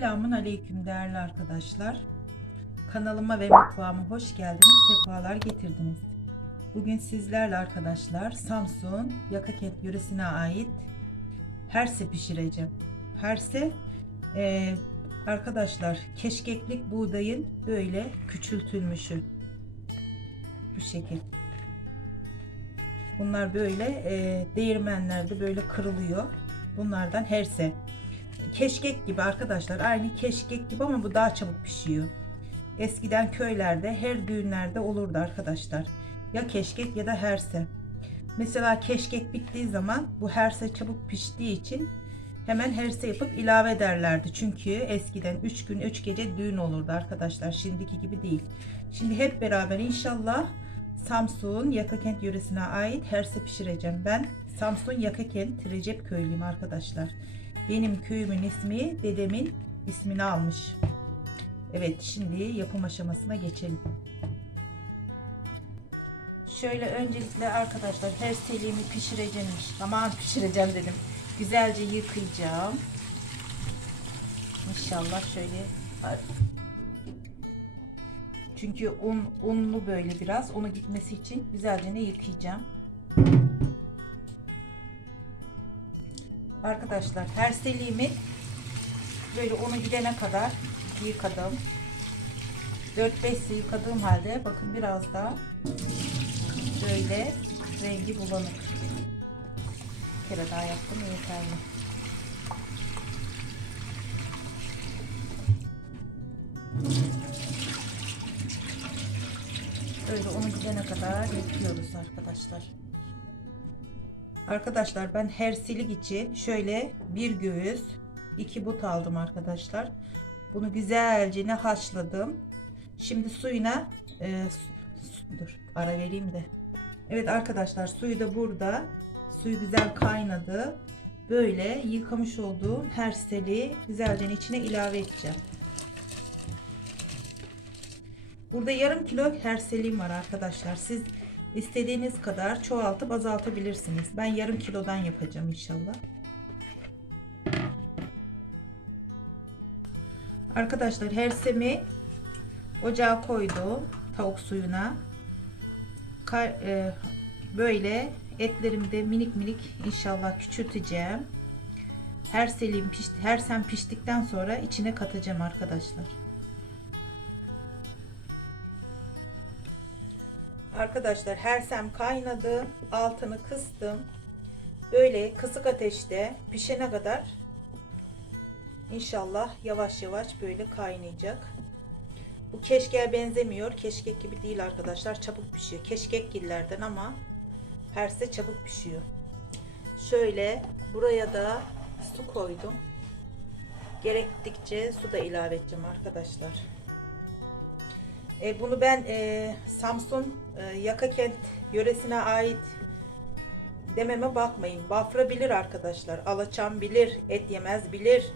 Selamun Aleyküm değerli arkadaşlar. Kanalıma ve mutfağıma hoş geldiniz, sefalar getirdiniz. Bugün sizlerle arkadaşlar Samsun Yakakent yöresine ait herse pişireceğim. Herse e, arkadaşlar keşkeklik buğdayın böyle küçültülmüşü. Bu şekil. Bunlar böyle e, değirmenlerde böyle kırılıyor. Bunlardan herse keşkek gibi arkadaşlar. Aynı keşkek gibi ama bu daha çabuk pişiyor. Eskiden köylerde her düğünlerde olurdu arkadaşlar. Ya keşkek ya da herse. Mesela keşkek bittiği zaman bu herse çabuk piştiği için hemen herse yapıp ilave ederlerdi. Çünkü eskiden 3 gün 3 gece düğün olurdu arkadaşlar. Şimdiki gibi değil. Şimdi hep beraber inşallah Samsun Yakakent yöresine ait herse pişireceğim. Ben Samsun Yakakent Recep köylüyüm arkadaşlar. Benim köyümün ismi dedemin ismini almış. Evet şimdi yapım aşamasına geçelim. Şöyle öncelikle arkadaşlar her seliğimi pişireceğim. Aman pişireceğim dedim. Güzelce yıkayacağım. İnşallah şöyle çünkü un unlu böyle biraz. Onu gitmesi için güzelce ne yıkayacağım. Arkadaşlar her seliğimi böyle onu gidene kadar yıkadım. 4-5 yıkadığım halde bakın biraz da böyle rengi bulanık. Bir kere daha yaptım yeterli. Böyle onu gidene kadar yapıyoruz arkadaşlar. Arkadaşlar ben her silik için şöyle bir göğüs, iki but aldım arkadaşlar. Bunu güzelce ne haşladım. Şimdi suyuna e, su- dur ara vereyim de. Evet arkadaşlar suyu da burada. Suyu güzel kaynadı. Böyle yıkamış olduğum her seli güzelce içine ilave edeceğim. Burada yarım kilo herselim var arkadaşlar. Siz istediğiniz kadar çoğaltıp azaltabilirsiniz. Ben yarım kilodan yapacağım inşallah. Arkadaşlar hersemi ocağa koydum tavuk suyuna. Ka- e, böyle etlerimi de minik minik inşallah küçülteceğim. Her pişti, her piştikten sonra içine katacağım arkadaşlar. Arkadaşlar hersem kaynadı. Altını kıstım. Böyle kısık ateşte pişene kadar inşallah yavaş yavaş böyle kaynayacak. Bu keşkeğe benzemiyor. Keşkek gibi değil arkadaşlar. Çabuk pişiyor. Keşkek gillerden ama herse çabuk pişiyor. Şöyle buraya da su koydum. Gerektikçe su da ilave edeceğim arkadaşlar. E, bunu ben e, Samsun e, Yakakent yöresine ait dememe bakmayın. Bafra bilir arkadaşlar. Alaçam bilir. Et yemez bilir.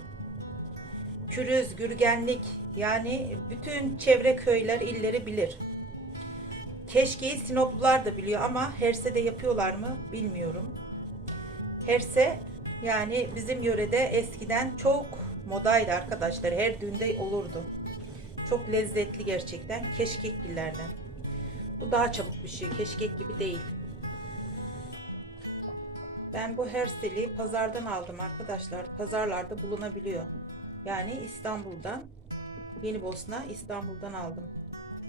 Kürüz, Gürgenlik yani bütün çevre köyler, illeri bilir. Keşkeyi Sinoplular da biliyor ama Herse de yapıyorlar mı bilmiyorum. Herse yani bizim yörede eskiden çok modaydı arkadaşlar. Her düğünde olurdu. Çok lezzetli gerçekten. Keşkekgillerden. Bu daha çabuk pişiyor. Keşkek gibi değil. Ben bu herseli pazardan aldım arkadaşlar. Pazarlarda bulunabiliyor. Yani İstanbul'dan Yeni Bosna İstanbul'dan aldım.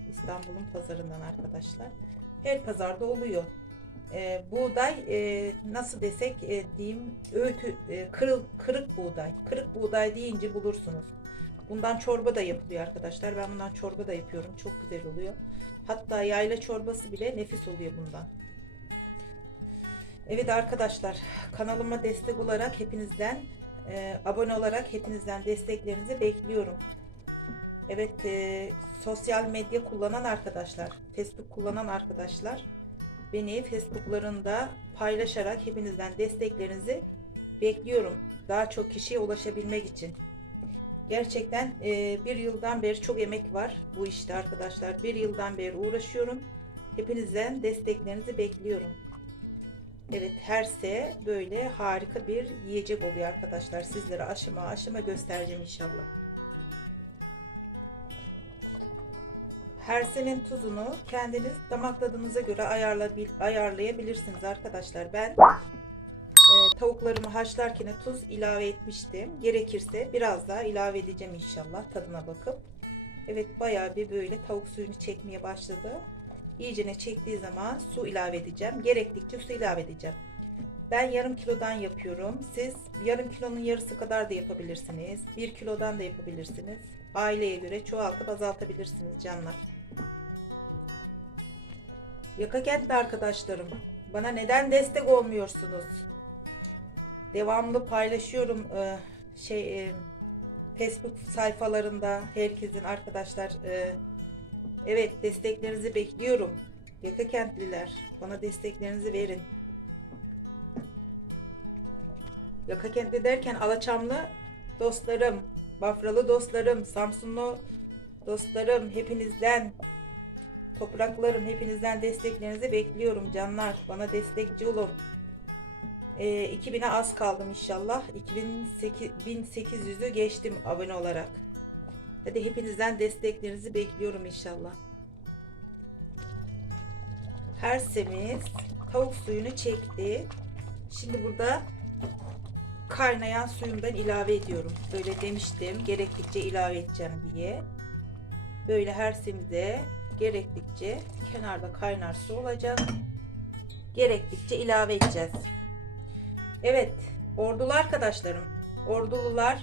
İstanbul'un pazarından arkadaşlar. Her pazarda oluyor. Ee, buğday e, nasıl desek e, diyeyim öğütü e, kırıl, kırık buğday. Kırık buğday deyince bulursunuz. Bundan çorba da yapılıyor arkadaşlar. Ben bundan çorba da yapıyorum. Çok güzel oluyor. Hatta yayla çorbası bile nefis oluyor bundan. Evet arkadaşlar kanalıma destek olarak hepinizden e, abone olarak hepinizden desteklerinizi bekliyorum. Evet e, sosyal medya kullanan arkadaşlar, Facebook kullanan arkadaşlar beni Facebook'larında paylaşarak hepinizden desteklerinizi bekliyorum. Daha çok kişiye ulaşabilmek için. Gerçekten e, bir yıldan beri çok emek var bu işte arkadaşlar. Bir yıldan beri uğraşıyorum. Hepinizden desteklerinizi bekliyorum. Evet herse böyle harika bir yiyecek oluyor arkadaşlar. Sizlere aşama aşama göstereceğim inşallah. Hersenin tuzunu kendiniz damak tadınıza göre ayarlayabilirsiniz arkadaşlar. Ben e, tavuklarımı haşlarken tuz ilave etmiştim. Gerekirse biraz daha ilave edeceğim inşallah tadına bakıp. Evet bayağı bir böyle tavuk suyunu çekmeye başladı. İyicene çektiği zaman su ilave edeceğim. Gerektikçe su ilave edeceğim. Ben yarım kilodan yapıyorum. Siz yarım kilonun yarısı kadar da yapabilirsiniz. Bir kilodan da yapabilirsiniz. Aileye göre çoğaltıp azaltabilirsiniz canlar. Yaka kentli arkadaşlarım. Bana neden destek olmuyorsunuz? Devamlı paylaşıyorum e, şey e, Facebook sayfalarında herkesin arkadaşlar e, evet desteklerinizi bekliyorum. Yaka kentliler bana desteklerinizi verin. Yaka kentli derken Alaçamlı dostlarım, Bafralı dostlarım, Samsunlu dostlarım hepinizden topraklarım hepinizden desteklerinizi bekliyorum canlar. Bana destekçi olun. E, 2000'e az kaldım inşallah. 2008 1800'ü geçtim abone olarak. Hadi hepinizden desteklerinizi bekliyorum inşallah. Hersemiz tavuk suyunu çekti. Şimdi burada kaynayan suyumdan ilave ediyorum. Böyle demiştim gerektikçe ilave edeceğim diye. Böyle hersemize gerektikçe kenarda kaynar su olacak. Gerektikçe ilave edeceğiz. Evet, ordulu arkadaşlarım, ordulular,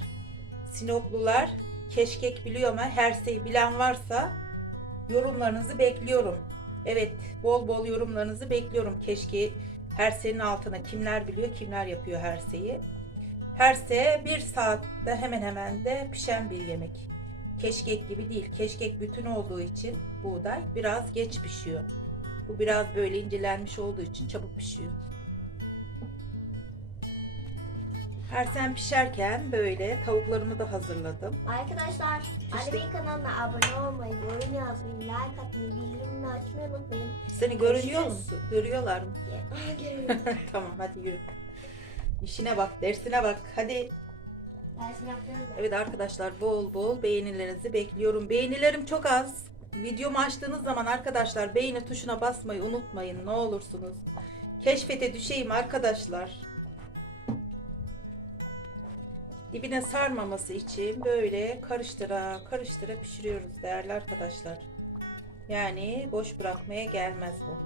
sinoplular, keşkek biliyor mu? Her şeyi bilen varsa yorumlarınızı bekliyorum. Evet, bol bol yorumlarınızı bekliyorum. Keşke her senin altına kimler biliyor, kimler yapıyor her şeyi. Herse bir saatte hemen hemen de pişen bir yemek. Keşkek gibi değil. Keşkek bütün olduğu için buğday biraz geç pişiyor. Bu biraz böyle incelenmiş olduğu için çabuk pişiyor. Her sen pişerken böyle tavuklarımı da hazırladım. Arkadaşlar İşte- Annemin kanalına abone olmayı, yorum yazmayı, like atmayı, bildirimini açmayı unutmayın. Seni görünüyor musun? Görüyorlar mı? Tamam hadi yürü. İşine bak, dersine bak. Hadi. Evet arkadaşlar bol bol beğenilerinizi bekliyorum. Beğenilerim çok az. Videomu açtığınız zaman arkadaşlar beğeni tuşuna basmayı unutmayın ne olursunuz. Keşfete düşeyim arkadaşlar. Dibine sarmaması için böyle karıştıra karıştıra pişiriyoruz değerli arkadaşlar. Yani boş bırakmaya gelmez bu.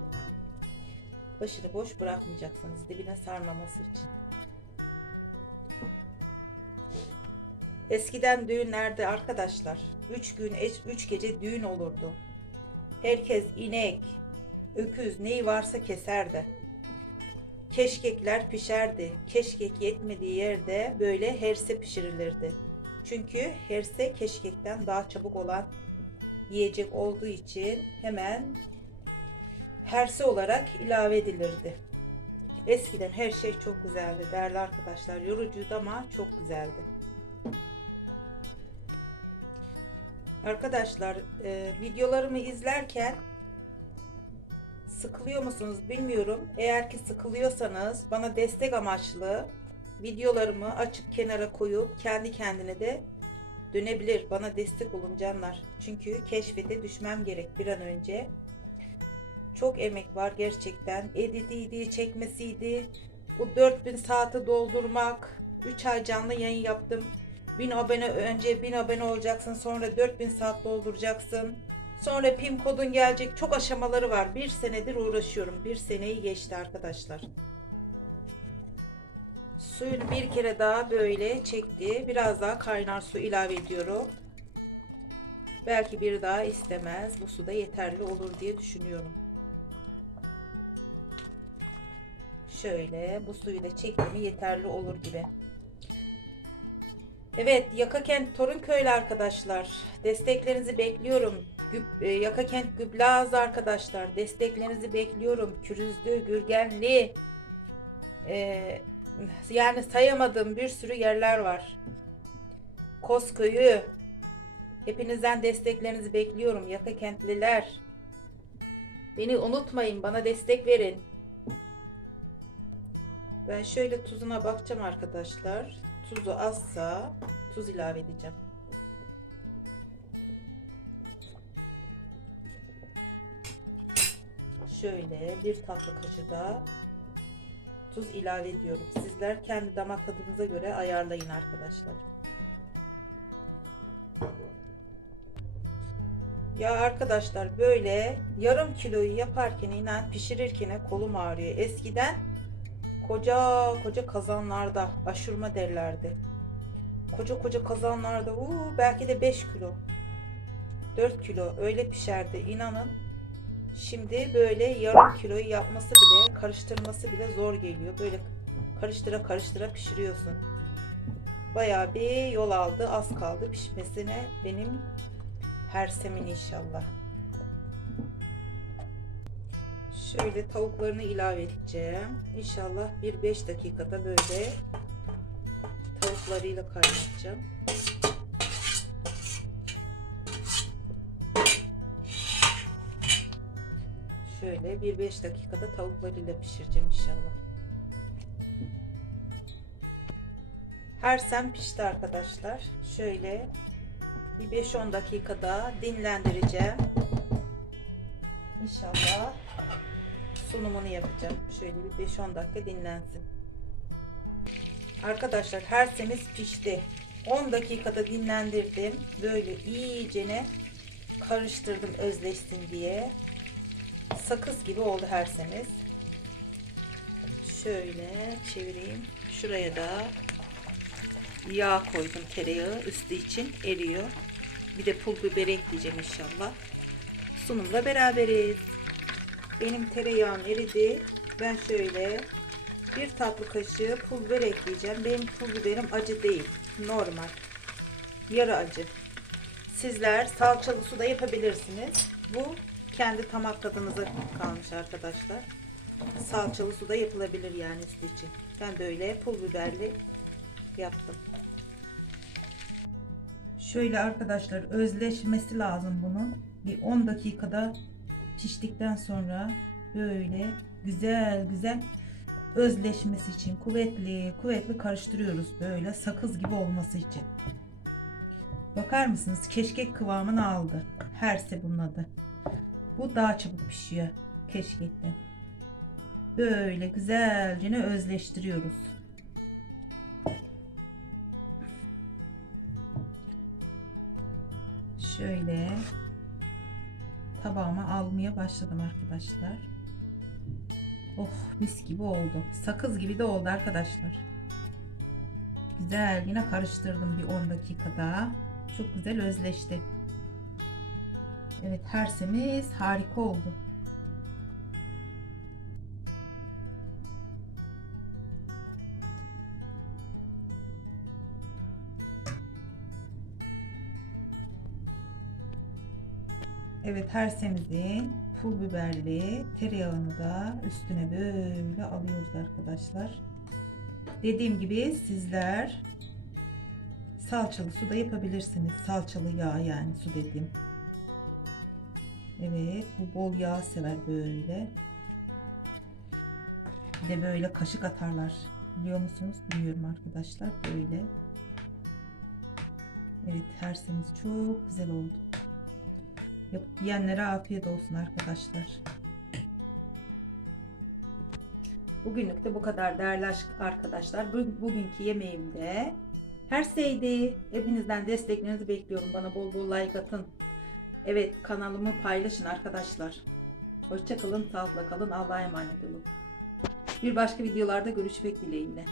Başını boş bırakmayacaksınız dibine sarmaması için. Eskiden düğünlerde arkadaşlar 3 gün 3 gece düğün olurdu. Herkes inek, öküz neyi varsa keserdi. Keşkekler pişerdi. Keşkek yetmediği yerde böyle herse pişirilirdi. Çünkü herse keşkekten daha çabuk olan yiyecek olduğu için hemen herse olarak ilave edilirdi. Eskiden her şey çok güzeldi değerli arkadaşlar. Yorucuydu ama çok güzeldi. Arkadaşlar e, videolarımı izlerken sıkılıyor musunuz bilmiyorum. Eğer ki sıkılıyorsanız bana destek amaçlı videolarımı açıp kenara koyup kendi kendine de dönebilir. Bana destek olun canlar. Çünkü keşfete düşmem gerek bir an önce. Çok emek var gerçekten. Editiydi, çekmesiydi. Bu 4000 saati doldurmak. 3 ay canlı yayın yaptım. 1000 abone önce 1000 abone olacaksın. Sonra 4000 saat dolduracaksın. Sonra pin kodun gelecek. Çok aşamaları var. Bir senedir uğraşıyorum. Bir seneyi geçti arkadaşlar. Suyunu bir kere daha böyle çekti. Biraz daha kaynar su ilave ediyorum. Belki bir daha istemez. Bu su da yeterli olur diye düşünüyorum. Şöyle bu suyu da çekti yeterli olur gibi. Evet, Yakakent Torunköylü arkadaşlar. Desteklerinizi bekliyorum. Güp, e, Yakakent Güblaz arkadaşlar. Desteklerinizi bekliyorum. Kürüzlü, Gürgenli. e, yani sayamadığım bir sürü yerler var. Kosköy'ü. Hepinizden desteklerinizi bekliyorum. Yakakentliler. Beni unutmayın. Bana destek verin. Ben şöyle tuzuna bakacağım arkadaşlar. Tuzu azsa tuz ilave edeceğim. şöyle bir tatlı kaşığı da tuz ilave ediyorum. Sizler kendi damak tadınıza göre ayarlayın arkadaşlar. Ya arkadaşlar böyle yarım kiloyu yaparken inan pişirirken kolum ağrıyor. Eskiden koca koca kazanlarda aşurma derlerdi. Koca koca kazanlarda uu, belki de 5 kilo 4 kilo öyle pişerdi inanın. Şimdi böyle yarım kiloyu yapması bile karıştırması bile zor geliyor. Böyle karıştıra karıştıra pişiriyorsun. Bayağı bir yol aldı az kaldı pişmesine benim her semin inşallah. Şöyle tavuklarını ilave edeceğim. İnşallah bir 5 dakikada böyle tavuklarıyla kaynatacağım. Şöyle bir 5 dakikada tavuklarıyla pişireceğim inşallah. Her sem pişti arkadaşlar. Şöyle bir 5-10 dakikada dinlendireceğim. İnşallah sunumunu yapacağım. Şöyle bir 5-10 dakika dinlensin. Arkadaşlar her semiz pişti. 10 dakikada dinlendirdim. Böyle iyicene karıştırdım özleşsin diye. Sakız gibi oldu her semiz. Şöyle çevireyim. Şuraya da yağ koydum tereyağı üstü için eriyor. Bir de pul biber ekleyeceğim inşallah. Sunumla beraberiz. Benim tereyağım eridi. Ben şöyle bir tatlı kaşığı pul biber ekleyeceğim. Benim pul biberim acı değil. Normal. Yarı acı. Sizler salçalı suda yapabilirsiniz. Bu kendi tamak tadınıza kalmış arkadaşlar. Salçalı suda yapılabilir yani üstü için. Ben böyle pul biberli yaptım. Şöyle arkadaşlar özleşmesi lazım bunun. Bir 10 dakikada piştikten sonra böyle güzel güzel özleşmesi için kuvvetli kuvvetli karıştırıyoruz böyle sakız gibi olması için. Bakar mısınız? Keşkek kıvamını aldı. Herse bunun adı. Bu daha çabuk pişiyor keşkekten. Böyle güzelce özleştiriyoruz. Şöyle tabağıma almaya başladım arkadaşlar. Oh mis gibi oldu. Sakız gibi de oldu arkadaşlar. Güzel yine karıştırdım bir 10 dakikada. Çok güzel özleşti. Evet hersemiz harika oldu. Evet hersemizin pul biberli tereyağını da üstüne böyle alıyoruz arkadaşlar. Dediğim gibi sizler salçalı suda yapabilirsiniz. Salçalı yağ yani su dediğim. Evet bu bol yağ sever böyle. Bir de böyle kaşık atarlar. Biliyor musunuz? Bilmiyorum arkadaşlar. Böyle. Evet hersemiz çok güzel oldu. Yapıp yiyenlere afiyet olsun arkadaşlar. Bugünlük de bu kadar değerli arkadaşlar. Bu- Bugünkü yemeğimde her şeydi. Hepinizden desteklerinizi bekliyorum. Bana bol bol like atın. Evet kanalımı paylaşın arkadaşlar. Hoşçakalın, sağlıkla kalın, Allah'a emanet olun. Bir başka videolarda görüşmek dileğiyle.